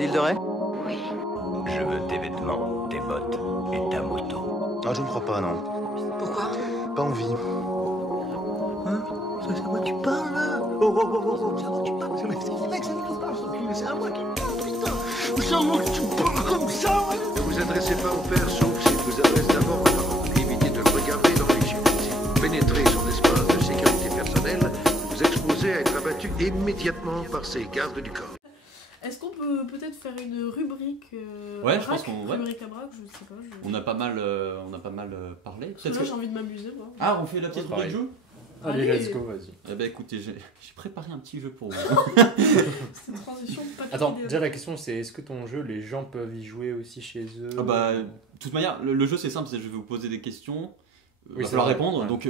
l'île de Ré? Oui. Je veux tes vêtements, tes bottes et ta moto. Ah, je ne crois pas, non. Pourquoi? Pas envie. Hein? C'est à moi que tu parles, là? Oh, c'est à moi que tu parles. C'est à moi que tu parles, c'est à moi qui parle, putain. C'est à moi que tu parles comme ça, ouais. Ne vous adressez pas au père, sauf s'il vous adresse d'abord la parole. Évitez de le regarder dans les yeux. Si vous pénétrez son espace de sécurité personnelle, vous vous exposez à être abattu immédiatement par ses gardes du corps. Est-ce qu'on peut peut-être faire une rubrique Ouais, je pense qu'on... Ouais. rubrique à braque, je sais pas. On a pas mal parlé. Parce que là, j'ai envie de m'amuser, moi. Ah, on fait la petite rubrique jeu? Allez, let's go, vas-y. Eh ben écoutez, j'ai préparé un petit jeu pour vous. C'est une transition pas Attends, déjà la question c'est est-ce que ton jeu, les gens peuvent y jouer aussi chez eux? Ah bah, de toute manière, le jeu c'est simple, c'est je vais vous poser des questions, il oui, va falloir vrai, répondre, ouais. donc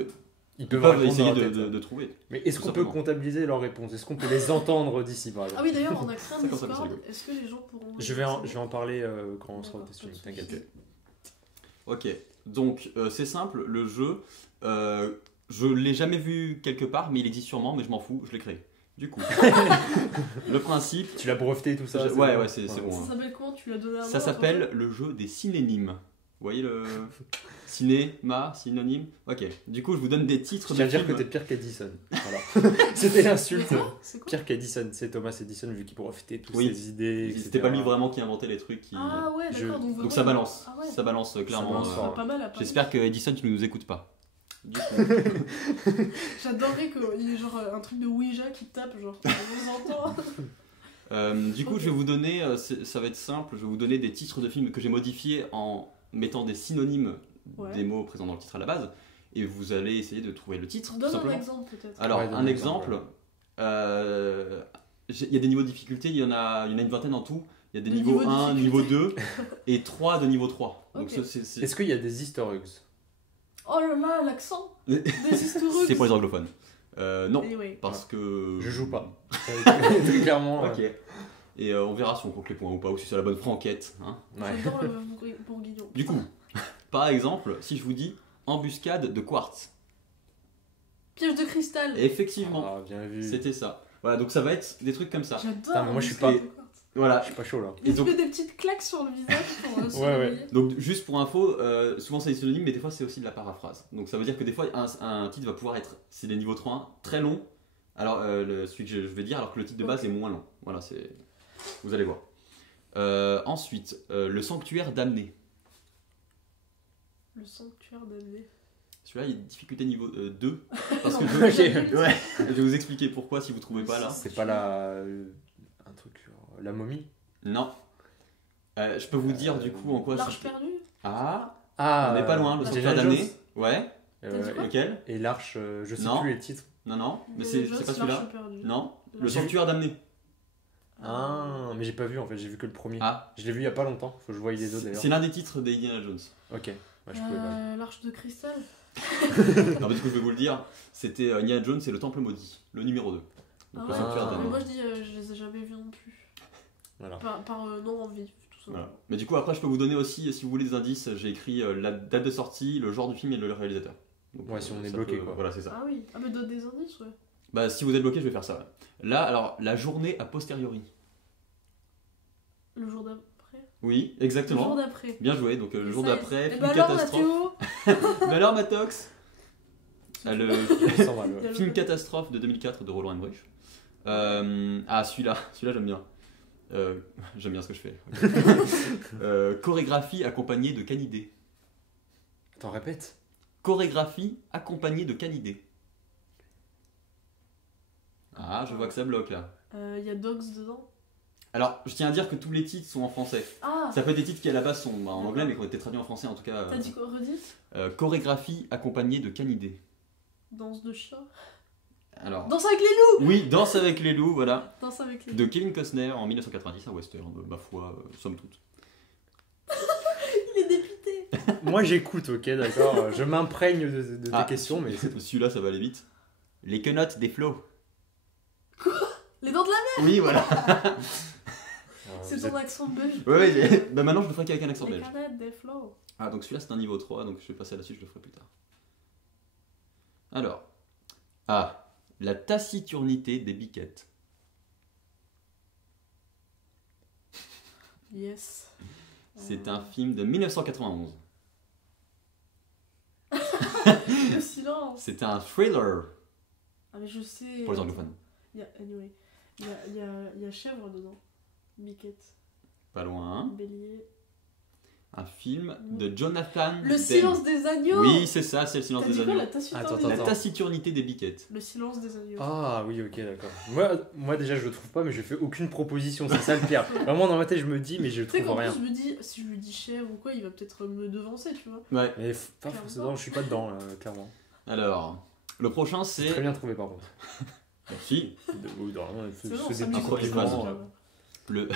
ils peuvent répondre essayer dans leur tête. de trouver. Mais est-ce qu'on peut comptabiliser leurs réponses? Est-ce qu'on peut les entendre d'ici par exemple? Ah oui, d'ailleurs, on a créé un C'est comme ça que Discord. c'est Est-ce que les gens pourront... Je vais en parler quand on sera au testing, t'inquiète. Ok, donc c'est simple, le jeu, je l'ai jamais vu quelque part, mais il existe sûrement, mais je m'en fous, je l'ai créé. Du coup, le principe... Tu l'as breveté tout ça? Ouais, c'est bon. Ça s'appelle comment? Tu l'as donné un nom? Ça s'appelle le jeu des synonymes. Vous voyez le... Cinéma, synonyme. Ok, du coup je vous donne des titres Je tiens à de dire films. que t'es pire qu'Edison. Voilà. C'était l'insulte. C'est quoi? Pire qu'Edison, c'est Thomas Edison vu qu'il profitait de toutes Oui. ses idées. C'était etc. pas lui vraiment qui inventait les trucs. Ah ouais, Je- d'accord. Donc ça balance. Ah ouais. Ça balance clairement. balance fort. Pas mal à part. J'espère que Edison tu ne nous écoutes pas. Du coup, J'adorerais qu'il y ait genre un truc de Ouija qui tape, genre. On vous entend. du coup je vais vous donner, ça va être simple, je vais vous donner des titres de films que j'ai modifiés en mettant des synonymes Ouais. des mots présents dans le titre à la base. Et vous allez essayer de trouver le titre, tout Donne un simplement. exemple peut-être. Alors, Ouais, donne un un exemple, exemple, il y a des niveaux de difficulté, il y en a une vingtaine en tout. Il y a des Des niveaux niveaux de 1, niveau 2 et 3 de niveau 3. Donc Ok. ça, c'est Est-ce qu'il y a des easter eggs? Oh là là, l'accent des historiques. c'est pour les anglophones. Non, Anyway. parce que... Je joue pas. Très clairement. Ok. Et on verra si on compte les points ou pas, ou si c'est la bonne franquette. Hein. Ouais. J'adore le bourguignon. Du coup, par exemple, si je vous dis embuscade de quartz. Piège de cristal. Effectivement, Ah, bien vu. c'était ça. Voilà, donc ça va être des trucs comme ça. J'adore. Putain, mais moi, je suis Embuscade pas- de quartz. Voilà. Je suis pas chaud là. Il Et donc- te met des petites claques sur le visage pour se Ouais, ouais. réveiller. Donc juste pour info, souvent c'est des synonymes, mais des fois c'est aussi de la paraphrase. Donc ça veut dire que des fois un titre va pouvoir être, c'est des niveaux 3-1, très long, alors celui que je vais dire, alors que le titre de base est moins long. Voilà, c'est... Vous allez voir. Ensuite, le sanctuaire damné. Le sanctuaire d'Amné. Celui-là, il est difficulté niveau 2. Parce que Non, je... Ouais. Je vais vous expliquer pourquoi si vous trouvez pas là. C'est pas un truc sur la momie? Non. Je peux vous dire du coup en quoi L'Arche c'est... perdue. Ah, Ah, on n'est pas loin, le sanctuaire Indiana damné. Jones. Ouais, T'as dit quoi? lequel? Et l'Arche, je sais Non. plus les titres. Non, mais Le c'est Jones, pas celui-là. l'Arche perdue. Non, le L'Arche- sanctuaire damné. Ah, mais j'ai pas vu en fait, j'ai vu que le premier. Ah, Je l'ai vu il y a pas longtemps, faut que je voie les autres d'ailleurs. c'est l'un des titres des Indiana Jones. Ok, ouais, je pouvais pas. L'Arche de cristal. Non, mais du coup, je vais vous le dire, c'était Indiana Jones et le Temple Maudit, le numéro 2. Donc Ah le ouais. sanctuaire Mais damné. moi je dis, je les ai jamais vus non plus. Voilà. Par non envie, tout ça. Voilà. Mais du coup, après, je peux vous donner aussi, si vous voulez, des indices. J'ai écrit la date de sortie, le genre du film et le réalisateur. Donc, Ouais, si on est ça bloqué, peut- quoi. Voilà, c'est ça. Ah oui, ah mais donne des indices, ouais. Bah, si vous êtes bloqué, je vais faire ça. Ouais. Là, alors, la journée a posteriori. Le jour d'après. Oui, Le jour exactement. d'après. Bien joué. Donc, le jour Ça y est. d'après, Eh film ben alors, catastrophe. Mathéo. Mais alors, Matox Le Sans mal, ouais. film catastrophe de 2004 de Roland Emmerich. Ah, celui-là j'aime bien. J'aime bien ce que je fais. Chorégraphie accompagnée de canidés. T'en répètes? Chorégraphie accompagnée de canidés. Ah, je vois que ça bloque là. Il y a Dogs dedans. Alors, je tiens à dire que tous les titres sont en français. Ah. Ça peut être des titres qui à la base sont en anglais mais qui ont été traduits en français en tout cas. T'as dit quoi? Redis? Chorégraphie accompagnée de canidés. Danse de chien. Alors, Danse avec les loups. oui, Danse avec les loups, voilà. Danse avec les loups. De Kevin Costner en 1990, un western, ma foi, somme toute. Il est dépité. Moi j'écoute, ok, d'accord. Je m'imprègne de Ah. tes questions, mais c'est tout. Celui-là, ça va aller vite. Les quenottes des flots. Les dents de la mer. Oui, voilà. C'est Vous ton êtes- accent belge. Ouais, bah maintenant je le ferai qu'avec un accent Les belge. canettes des flots. Ah, donc celui-là c'est un niveau 3, donc je vais passer là-dessus, je le ferai plus tard. Alors. Ah, la taciturnité des biquettes. Yes. C'est un film de 1991. Le silence. C'est un thriller Ah, mais je sais. pour les anglophones. Anyway. Il y a chèvre dedans. Biquette. Pas loin. Bélier. Un film de Jonathan Le Demme. silence des agneaux. Oui, c'est ça, c'est le silence T'as des dit quoi, agneaux. la taciturnité Attends, La taciturnité des biquettes. Le silence des agneaux. Ah oui, ok, d'accord. Moi déjà je le trouve pas, mais je fais aucune proposition, c'est ça le pire. Vraiment dans ma tête je me dis, mais je Tu sais trouve qu'en rien. plus, je me dis, si je lui dis chèvre ou quoi, il va peut-être me devancer, tu vois. Ouais. Mais pas forcément, je suis pas dedans, clairement. Alors, le prochain C'est très c'est. bien trouvé par contre. Merci. Oui, normalement, C'est c'est bon, des ça petits me compliments, fait compliments. Le,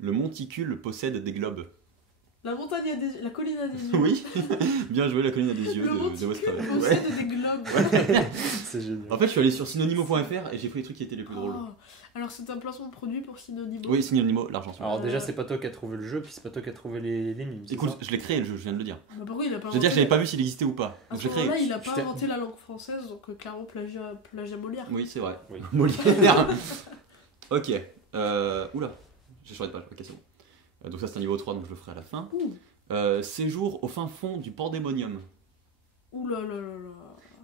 le monticule possède des globes. La montagne a des... La colline a des yeux. Oui, bien joué, la colline a des yeux Le de monticule Wes Craven. possède Ouais. des globes. C'est génial. En fait, je suis allé sur synonymo.fr et j'ai pris les trucs qui étaient les plus drôles. Oh. Alors c'est un placement de produit pour Synonymo. Oui, synonymo, l'argent. Alors déjà c'est pas toi qui as trouvé le jeu, puis c'est pas toi qui as trouvé les mimes. c'est Écoute, ça je l'ai créé le jeu, je viens de le dire. Bah pourquoi il a pas Je veux dire, je n'avais pas vu s'il existait ou pas. À Donc ce j'ai créé. moment-là, il a pas Putain. inventé la langue française, donc clairement plagiat Molière. Oui, c'est vrai. Oui. Molière. Ok. Oula, j'ai changé de page. Ok, c'est bon. Donc ça, c'est un niveau 3, donc je le ferai à la fin. Ouh. Séjour au fin fond du port d'Ébonium. Ouh là là là là.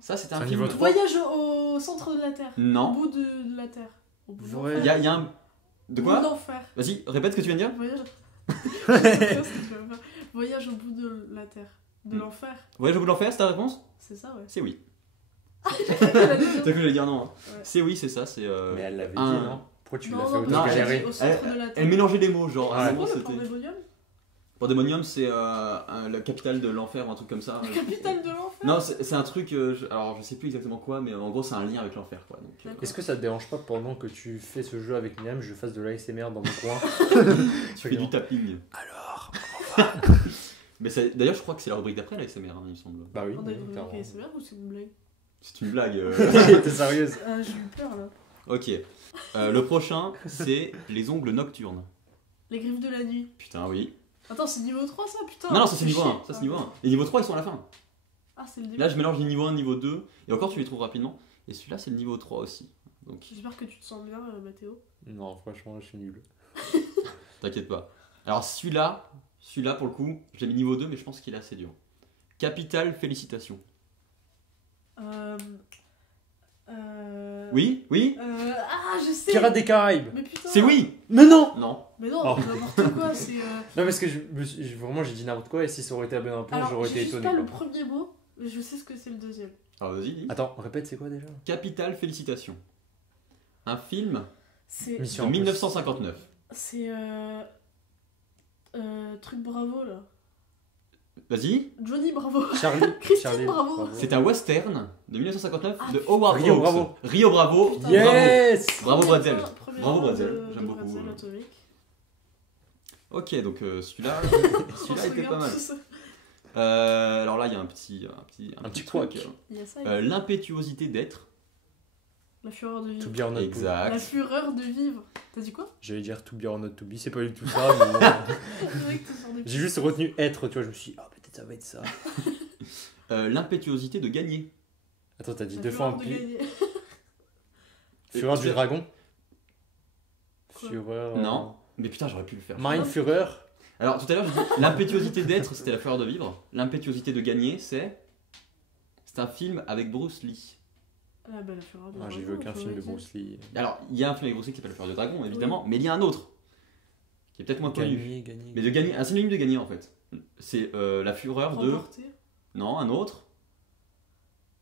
Ça, c'était C'est un un film. niveau 3. Voyage au centre de la Terre. Au Non. bout de la Terre. Au bout de Ouais. l'enfer. Il y a un. De Au bout quoi l'enfer. Vas-y, répète ce que tu viens de dire. Voyage. Je sais pas ce que tu vas faire. Voyage au bout de la Terre. De Hmm. l'enfer. Voyage au bout de l'enfer, c'est ta réponse? C'est ça, ouais. C'est oui. Elle a dit C'est que j'allais dire non. Hein. Ouais. C'est oui, c'est ça. C'est. Mais elle l'avait dit, un- non? Pourquoi tu Non, l'as fait non, autant non, j'ai galérer dit au centre de la Terre. Elle mélangeait les mots, genre. Ouais. à un C'est moment, quoi le c'était. Pandémonium? Pandémonium, c'est la capitale de l'enfer ou un truc comme ça. La capitale de l'enfer. Non, c'est un truc. Alors, je sais plus exactement quoi, mais en gros, c'est un lien avec l'enfer, quoi. Donc, D'accord. Est-ce que ça te dérange pas pendant que tu fais ce jeu avec Miam, je fasse de l'ASMR dans mon coin? tu fais du tapping. Alors. Mais d'ailleurs, je crois que c'est la rubrique d'après, la SMR, hein, il me semble. Bah oui, On a oui, une clairement. rubrique ASMR ou c'est une blague? C'est une blague. T'es sérieuse? Ah, j'ai eu peur là. Ok. Le prochain, c'est les ongles nocturnes. Les griffes de la nuit. Putain, oui. Attends, c'est niveau 3 ça, putain. Non, non, ça c'est Fais niveau chier. 1. Ça c'est niveau 1. Les niveaux 3, ils sont à la fin. Ah, c'est le début. Là, je mélange les niveaux 1, niveau 2. Et encore, tu les trouves rapidement. Et celui-là, c'est le niveau 3 aussi. Donc, J'espère que tu te sens bien, Mathéo. Non, franchement, je suis nul. t'inquiète pas. Alors, celui-là, pour le coup, j'ai mis niveau 2, mais je pense qu'il est assez dur. Capitale, félicitations. Oui, oui. Ah, je sais. Pirates des Caraïbes! Mais putain. C'est oui. Mais non! Non. Mais non, Oh. n'importe quoi, c'est. Non, parce que vraiment j'ai dit n'importe quoi, et si ça aurait été la bonne réponse, Alors, j'aurais j'ai été juste étonné. pas le quoi. premier mot, mais je sais ce que c'est le deuxième. Alors, vas-y, dis. Attends, répète, c'est quoi déjà? Capitale, félicitations. Un film C'est. Mission de Impossible. 1959. C'est. Truc Bravo là. Vas-y. Johnny Bravo. Charlie. Christine Charlie, Bravo. C'est un western de 1959 Ah, de putain. Howard Rio Hawks. Bravo. Rio Bravo. Putain. Yes! Bravo Bretzel. Premier Bravo round Bretzel, de j'aime beaucoup. Bretzel atomique. Ok, donc celui-là, On celui-là se était pas regarde mal. tous. Alors là, il y a un petit couac. truc. Il y a ça, il y a ça. L'impétuosité d'être. La fureur de To vivre. be or not to be. Exact. La fureur de vivre. T'as dit quoi? J'allais dire to be or not to be, c'est pas du tout ça, mais bon. C'est vrai que t'es sur des J'ai juste retenu être, tu vois, je me suis dit, ah, peut-être ça va être ça. L'impétuosité de gagner. Attends, t'as dit La deux fois en fureur de plus. gagner. Fureur du dragon? Quoi? Fureur. Non, mais putain, j'aurais pu le faire. Mind Fureur? Alors tout à l'heure, j'ai dit l'impétuosité d'être, c'était la fureur de vivre. L'impétuosité de gagner, c'est un film avec Bruce Lee. Ah bah la fureur de Ah, j'ai vu dragon, aucun tu film de aurais dit. Bruce Lee. Alors, il y a un film avec Bruce Lee qui s'appelle La fureur du dragon, évidemment, mais il y a un autre qui est peut-être moins connu. Gagner. Mais de gagner, un synonyme de gagner en fait. C'est la fureur de. Remporter. Non, un autre.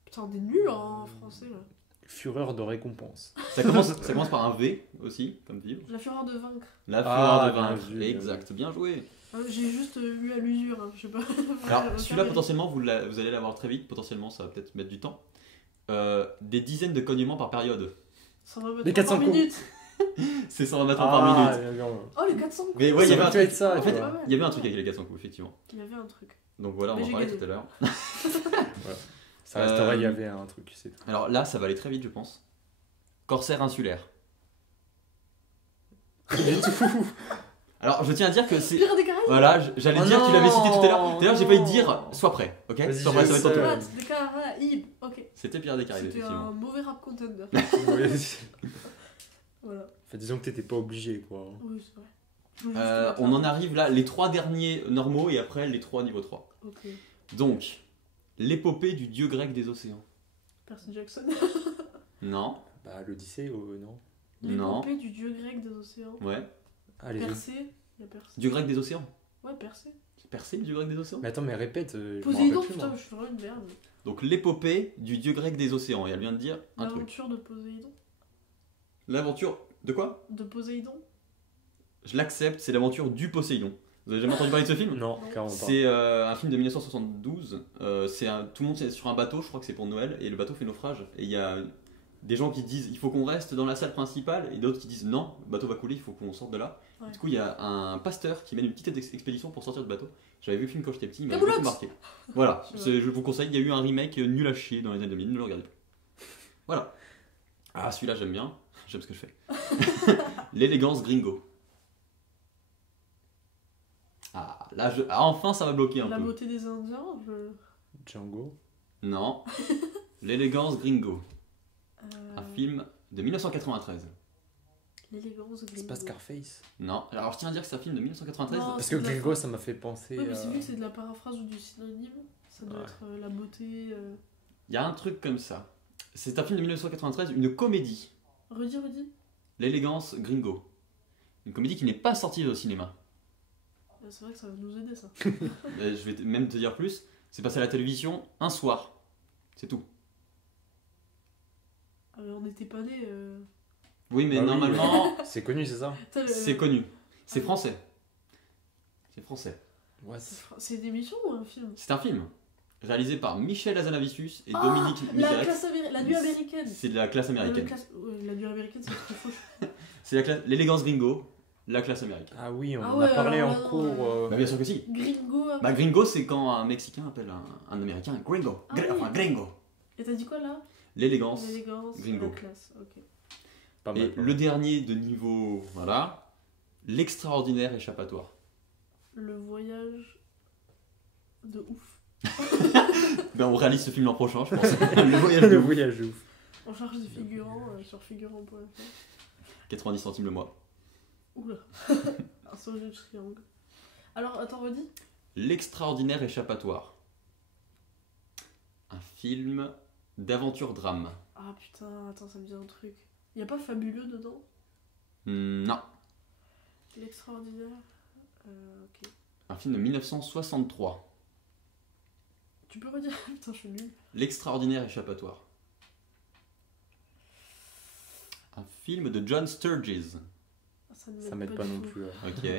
Putain, on est nuls en français là. Fureur de récompense. Ça commence par un V aussi, comme vivre. La fureur de vaincre. La fureur Ah, de bien vaincre. vu, bien Exact, bien joué. J'ai juste eu à l'usure, hein, je sais pas. Alors, celui-là, potentiellement, vous allez l'avoir très vite. Potentiellement, ça va peut-être mettre du temps. Des dizaines de cognements par période. 120 Les mètres 400 par coups. minute. C'est 120 mètres par minute. bien, bien. Oh, les 400 coups. Mais ouais, il y avait un aurait pu truc. être ça, En tu fait, vois. il y avait un truc avec les 400 coups, effectivement. Il y avait un truc. Donc voilà, on Mais en j'ai parlait gagné. tout à l'heure. Ça resterait, il y avait un truc, c'est tout. Alors là, ça va aller très vite, je pense. Corsaire insulaire. Du tout. Alors, je tiens à dire que c'est. Pirates des Caraïbes. Voilà, j'allais Oh dire que tu l'avais cité tout à l'heure. non, D'ailleurs, j'ai failli te non. dire, sois prêt, ok? Vas-y, Sois prêt, ça va être ton je tour. sais. Pirates des Caraïbes. Ok. C'était Pirates des Caraïbes, C'était effectivement. un mauvais rap contender. Oui. Voilà. Enfin, disons que t'étais pas obligé, quoi. Oui, c'est vrai. On en arrive là, les 3 derniers normaux et après les 3 niveau 3. Ok. Donc, l'épopée du dieu grec des océans. Percy Jackson. Non. Bah, l'Odyssée, non. Non. L'épopée du dieu grec des océans. Ouais. Allez, Persée. Il y a Persée. Dieu grec des océans. Ouais, Persée. C'est Persée le dieu grec des océans. Mais attends, mais répète. Je m'en Poséidon, rappelle plus, putain, moi. je suis vraiment une merde. Donc, l'épopée du dieu grec des océans. Et elle vient de dire un truc. L'aventure de Poséidon. L'aventure de quoi? De Poséidon. Je l'accepte, c'est l'aventure du Poséidon. Vous avez jamais entendu parler de ce film? Non, clairement pas. C'est un film de 1972. Tout le monde est sur un bateau, je crois que c'est pour Noël, et le bateau fait naufrage. Et il y a des gens qui disent il faut qu'on reste dans la salle principale, et d'autres qui disent non, le bateau va couler, il faut qu'on sorte de là. Ouais. Du coup, il y a un pasteur qui mène une petite expédition pour sortir du bateau. J'avais vu le film quand j'étais petit, il m'a Camoulox beaucoup marqué. Voilà, C'est vrai. je vous conseille, il y a eu un remake nul à chier dans les années 2000, ne le regardez plus. Voilà. Ah, celui-là j'aime bien, j'aime ce que je fais. L'élégance gringo. Ah, là, enfin ça va bloquer un La peu. beauté des Indiens. Django. Non. L'élégance gringo. Euh, Un film de 1993. L'élégance C'est gringo. pas Scarface. Non. Alors je tiens à dire que c'est un film de 1993. Non. Parce c'est que de la Gringo, fin. ça m'a fait penser. Oui, mais c'est vu que c'est de la paraphrase ou du synonyme. Ça doit Ouais. être la beauté. Il y a un truc comme ça. C'est un film de 1993, une comédie. Redis. L'élégance gringo. Une comédie qui n'est pas sortie au cinéma. C'est vrai que ça va nous aider ça. Je vais même te dire plus. C'est passé à la télévision un soir. C'est tout. Ah, mais on n'était pas nés. Oui, mais Ah oui, normalement, C'est connu, c'est ça? Putain, c'est connu. C'est français. C'est français. What? C'est une émission ou un film? C'est un film réalisé par Michel Hazanavicius et Ah, Dominique la Miserex. classe la nuit américaine. C'est de la classe américaine. La nuit américaine, c'est trop faux. C'est l'élégance gringo, la classe américaine. Ah oui, on Ah en ouais, a parlé alors en là, cours. non, Bah bien sûr que si. Gringo. Bah gringo c'est quand un Mexicain appelle un Américain gringo. Ah oui. Enfin gringo. Et t'as dit quoi là? L'élégance. L'élégance. Gringo. La classe, ok. Pas mal. Et pas le mal. dernier de niveau, voilà, l'extraordinaire échappatoire. Le voyage de ouf. Ben on réalise ce film l'an prochain, je pense. Le voyage Le de voyage de ouf. On cherche des figurants sur figurant.fr. 90 centimes le mois. Oula. Un sourire de triangle. Alors, attends, redis. L'extraordinaire échappatoire. Un film d'aventure drame. Ah putain, attends, ça me dit un truc. Y a pas fabuleux dedans? Non. L'extraordinaire. Ok. Un film de 1963. Tu peux redire? Putain, je suis nulle. L'extraordinaire échappatoire. Un film de John Sturges. Ah, ça ne Ça m'aide pas du non tout. plus. Ok.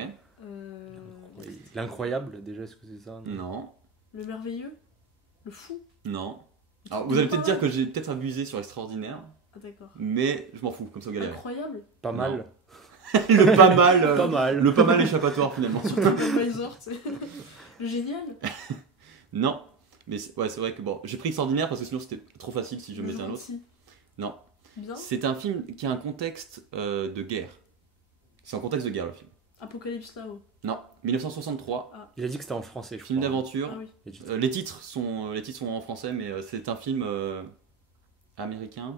Oui. L'incroyable, déjà, est-ce que c'est ça? Non. Le merveilleux? Le fou? Non. Alors vous allez peut-être dire que j'ai peut-être abusé sur extraordinaire, Ah d'accord. mais je m'en fous, comme ça vous galérez. Incroyable? Pas Non. mal. Le pas mal. Pas mal. Le pas mal échappatoire finalement. surtout. Le Visor, tu sais. Le génial? Non. Mais ouais, c'est vrai que bon, j'ai pris extraordinaire parce que sinon c'était trop facile si je Le mettais un autre. gentil. Non. Bien? C'est un film qui a un contexte de guerre. C'est un contexte de guerre le film. Apocalypse Now. Non. 1963. Il a dit que c'était en français, je Film crois. d'aventure. Ah oui. Les titres. Les titres sont en français, mais c'est un film américain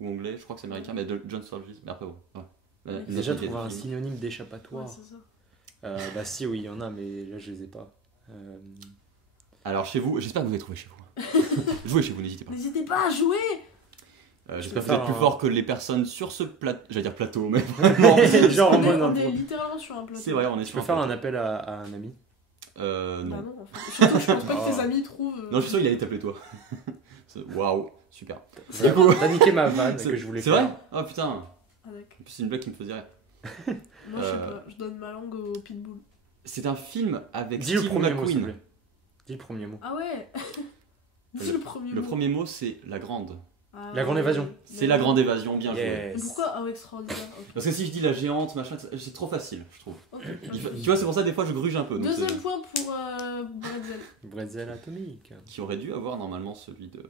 ou anglais, je crois que c'est américain, mais de John Sturges. Mais après bon. Ouais. Ouais. Déjà nationalité trouvé un du film. synonyme Ouais, d'échappatoire. c'est ça. Bah si, oui, il y en a, mais là je les ai pas. Alors chez vous, j'espère que vous avez trouvé chez vous. Jouez chez vous, n'hésitez pas. N'hésitez pas à jouer! J'espère que peux vous êtes faire plus un- fort que les personnes sur ce plateau. J'allais dire plateau, mais vraiment. Genre en on mode est, on impro. est littéralement sur un plateau. C'est vrai, on est Tu sur peux un faire un plateau. appel à un ami? Bah Non. non, en fait. Surtout, je pense pas que tes Ah. amis trouvent. Non, je suis sûr qu'il allait t'appeler toi. Waouh, super. Voilà, t'as niqué ma vanne C'est que je voulais c'est faire. vrai? Ah putain. En Ah d'accord. plus, c'est une blague qui me faisait rire. Moi je sais Euh, pas, je donne ma langue au pitbull. C'est un film avec Dis le Steve premier mot, s'il te McQueen. plaît. Dis le premier mot. Ah ouais! Dis le premier Le mot. premier mot, c'est la grande. Ah, La grande évasion. C'est la grande évasion, bien joué. Mais Yes. pourquoi ah, extraordinaire? Ok. Parce que si je dis la géante, machin, c'est trop facile, je trouve. Ok. Tu vois, c'est pour ça des fois je gruge un peu. Donc Deuxième c'est- point pour Bretzel. Bretzel atomique. qui aurait dû avoir normalement celui de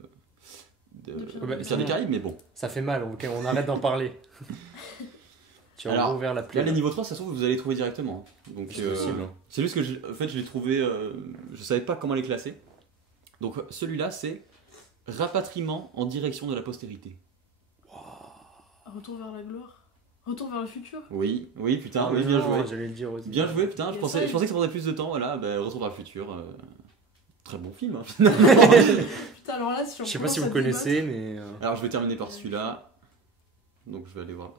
De Pirates Ouais, bah, Pirates des Caraïbes, mais bon. Ça fait mal, ok, on arrête d'en parler. Tu as Alors, rouvert la Là, plaie. les niveaux 3, ça se trouve, vous allez les trouver directement. Donc, C'est possible. c'est juste que en fait, je l'ai trouvé. Je savais pas comment les classer. Donc, celui-là, c'est Rapatriement en direction de la postérité. Retour vers la gloire. Retour vers le futur. Oui, putain, oui, Ah, bien non, joué. J'allais le dire aussi. Bien joué, putain, je Et pensais ça, que ça prendrait plus de temps, voilà, bah, Retour vers le futur. Très bon film, hein. Putain, alors là, si on Je sais pas si commence vous à connaissez, mais. Alors je vais terminer par celui-là. Donc je vais aller voir.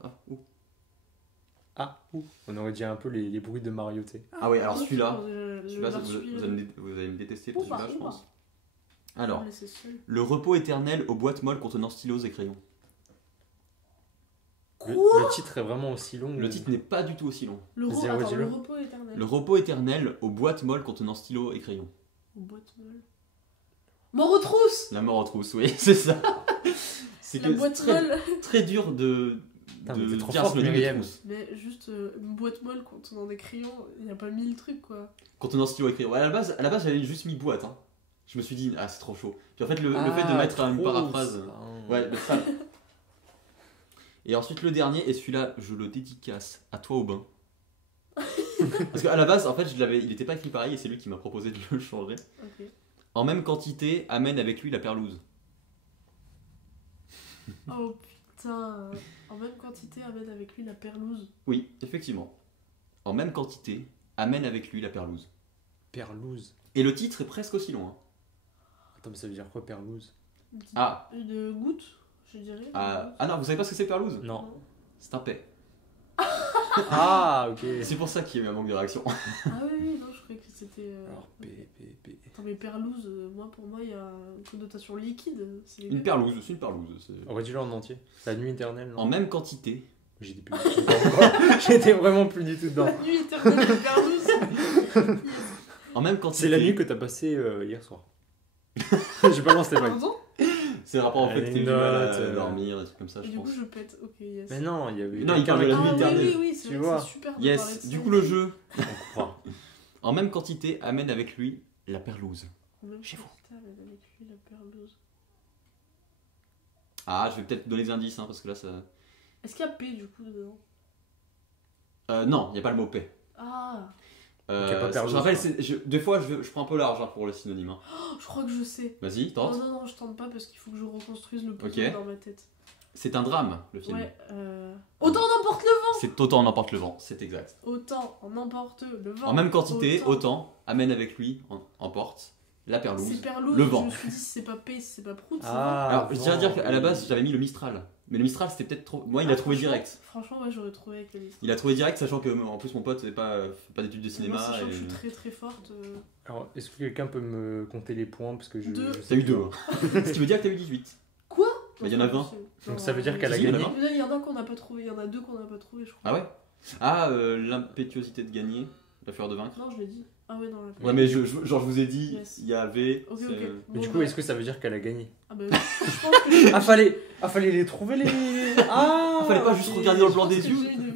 On aurait dit un peu les bruits de Mario, tu sais. Ah ouais, alors celui-là, Je celui-là vais vous suivre. allez me détester pour Oupa, celui-là, je oupa. pense. Alors, Mais c'est seul. le repos éternel aux boîtes molles contenant stylos et crayons. Le titre est vraiment aussi long. Le titre n'est pas du tout aussi long. Le, Vas-y, attends, redis-le. le repos éternel. Le repos éternel aux boîtes molles contenant stylos et crayons. Boîte molle. Mort aux trousses. La mort aux trousses, oui, c'est ça. C'est La boîte très, molle. très dur de Putain, mais t'es trop dire forte, le nom des Myriam. trousses. Mais juste une boîte molle contenant des crayons, il n'y a pas 1000 trucs quoi. Contenant stylos et crayons. Ouais, à la base j'avais juste mis boîte. Hein. Je me suis dit, ah c'est trop chaud. Puis en fait, le fait de mettre une paraphrase. Ouais, le ça. Et ensuite, le dernier, et celui-là, je le dédicace à toi, Aubin. Parce qu'à la base, en fait, il n'était pas écrit pareil et c'est lui qui m'a proposé de le changer. Ok. En même quantité, amène avec lui la perlouse. Oh putain. En même quantité, amène avec lui la perlouse. Oui, effectivement. En même quantité, amène avec lui la perlouse. Perlouse. Et le titre est presque aussi long. Hein. Attends, mais ça veut dire quoi, perlouse? Ah, Une goutte, je dirais. ah non, vous savez pas ce que c'est perlouse? Non. C'est un paix. Ah, ok. C'est pour ça qu'il y a eu un manque de réaction. Ah oui, non, je croyais que c'était. Alors, P. Attends, mais perlouse, pour moi, il y a une connotation liquide. C'est les Une deux. perlouse, c'est une perlouse. Redis-le en entier. La nuit éternelle, non? En même quantité, J'étais plus du tout dedans. J'étais vraiment plus du tout dedans. La nuit éternelle de perlouse. en même quantité. C'est la nuit que t'as passée hier soir. J'ai pas lancé, mec. Pardon. C'est le rapport au fait que t'es du mal Anecdote, à dormir, des trucs comme ça, Et je du coup, pense. je pète. Ok, yes. Mais non, il y avait. Non, il parle de la Ah nuit oui, éternelle. oui, c'est Tu vrai que vois. c'est super de parler de Yes, ça. du coup, le jeu, On comprend. en même quantité, amène avec lui la perlouse. En même Chez vous. quantité, amène avec lui la perlouse. Ah, je vais peut-être donner des indices, hein, parce que là, ça. Est-ce qu'il y a P du coup dedans? Non, il n'y a pas le mot paix. Ah, Donc, y a pas perlouse, je rappelle, quoi. des fois, je prends un peu large hein, pour le synonyme. Hein. je crois que je sais. Vas-y, Non, tente. non, non, je tente pas parce qu'il faut que je reconstruise le puzzle Ok. dans ma tête. C'est un drame, le film. Ouais, autant on emporte le vent. C'est autant en emporte le vent, c'est exact. Autant on emporte le vent. En même quantité, autant, amène avec lui, emporte la C'est perlouse. perlouse, le je vent. me suis dit si c'est pas P, si c'est pas prout, c'est Ah, Alors, je tiens à dire qu'à la oui. base, j'avais mis le Mistral. Mais le Mistral, c'était peut-être trop. Moi, il a trouvé franchement- direct. Franchement, ouais, j'aurais trouvé avec le liste. Il a trouvé direct, sachant que, en plus, mon pote fait pas d'études de cinéma. Moi, sachant que et- je suis très très forte. Alors, est-ce que quelqu'un peut me compter les points? Parce que je. Deux. je sais T'as eu pas. 2. Hein. Ce qui veut dire que t'as eu 18. Quoi? Bah, il y en a 20. Donc, ça veut dire qu'elle a Si, il y en a gagné. 20. Il y en a qu'on n'a pas trouvé, il y en a deux qu'on n'a pas trouvé, je crois. Ah ouais? Ah, l'impétuosité de gagner, la fureur de vaincre. Non, je l'ai dit. Ah ouais, non, la Ouais, mais je vous ai dit, Yes. il y avait. Ok, c'est- ok. Mais Bon, du coup, bah, est-ce que ça veut dire qu'elle a gagné? Ah bah, je pense que Fallait les trouver les. Ah, Fallait pas juste ok. regarder dans le blanc je pense des que yeux. j'ai une